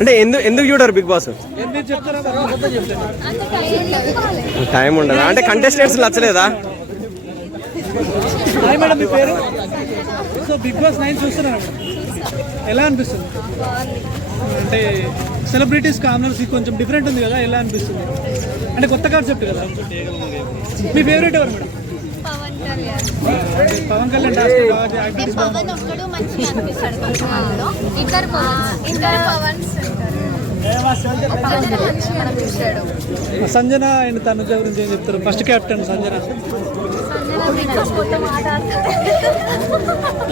అంటే ఎందుకు చూడరు బిగ్ బాస్? టైం ఉండదా అంటే కంటెస్టెంట్స్ నచ్చలేదా? మేడం మీ పేరు? సో బిగ్ బాస్ 9 చూస్తున్నారా ఎలా అనిపిస్తుంది? అంటే సెలబ్రిటీస్ కామనర్స్ కొంచెం డిఫరెంట్ ఉంది కదా, ఎలా అనిపిస్తుంది? అంటే కొత్త కాన్సెప్ట్ కదా. మీ ఫేవరెట్ ఎవరు మేడం? పవన్ కళ్యాణ్ సంజన అండ్ తనుజ గురించి ఏం చెప్తారు? First captain Sanjana.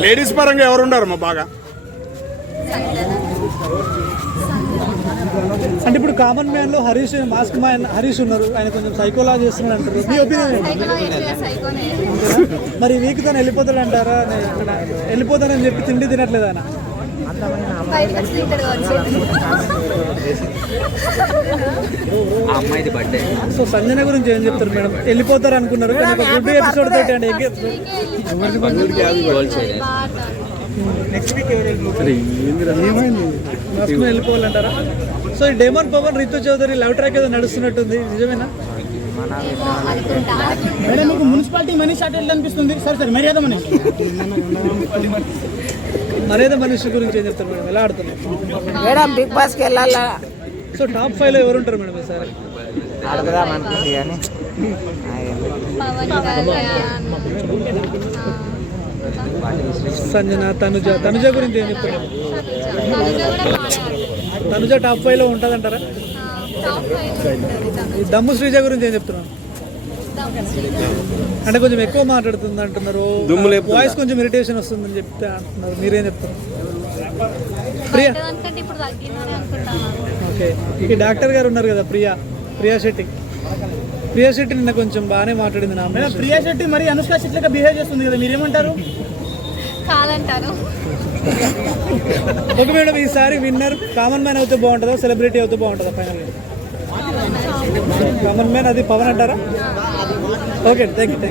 లేడీస్ పరంగా ఎవరు ఉన్నారు మా బాగా? అంటే ఇప్పుడు కామన్ మ్యాన్ లో హరీష్, మాస్క్ మ్యాన్ హరీష్ ఉన్నారు, ఆయన కొంచెం సైకోలా చేస్తున్నాడు అంటారు. మీ ఒపీనియన్? మరి వీక్ తను వెళ్ళిపోతాడు అంటారా? వెళ్ళిపోతానని చెప్పి తిండి తినట్లేదు ఆయన. సో సంజన గురించి ఏం చెప్తారు మేడం? వెళ్ళిపోతారు అనుకున్నారు కానీ ఒక గుడ్ ఎపిసోడ్ తోటి అంటే వెళ్ళిపోవాలంటారా? సో ఈ demon Pavan, Rithu Chowdary love track ఏదో నడుస్తున్నట్టుంది, నిజమేనా? మేడం మీకు మున్సిపాలిటీ మనీ షార్ట్ అనిపిస్తుంది సార్? సార్ మర్యాద మనిషి, మర్యాద మనిషి గురించి ఏం చెప్తారు మేడం? ఎలా ఆడుతున్నారు మేడం? బిగ్ బాస్కి వెళ్ళాలా? సో టాప్ 5 లో ఎవరు ఉంటారు మేడం ఈసారి? అడుగుదాం అనుకుంది కానీ సంజన, తనుజ గురించి ఏం చెప్తారు? తనుజ టాప్ 5 లో ఉంటుందంటారా? దమ్ము శ్రీజ గురించి ఏం చెప్తున్నారు? అంటే కొంచెం ఎక్కువ మాట్లాడుతుంది అంటున్నారు, వాయిస్ కొంచెం ఇరిటేషన్ వస్తుందని చెప్తే అంటున్నారు, మీరేం చెప్తారు? ప్రియా, ఓకే. ఈ డాక్టర్ గారు ఉన్నారు కదా ప్రియా శెట్టి నిన్న కొంచెం బాగానే మాట్లాడింది. నా ప్రియా శెట్టి మరి అనుష్క శెట్టి బిహేవ్ చేస్తుంది కదా, మీరేమంటారు? ఓకే మేడం, ఈసారి విన్నర్ కామన్ మ్యాన్ అవుతే బాగుంటుందా, సెలబ్రిటీ అవుతే బాగుంటుందా? ఫైనల్ కామన్ మ్యాన్ అది పవన్ అంటారా? Okay, thank you.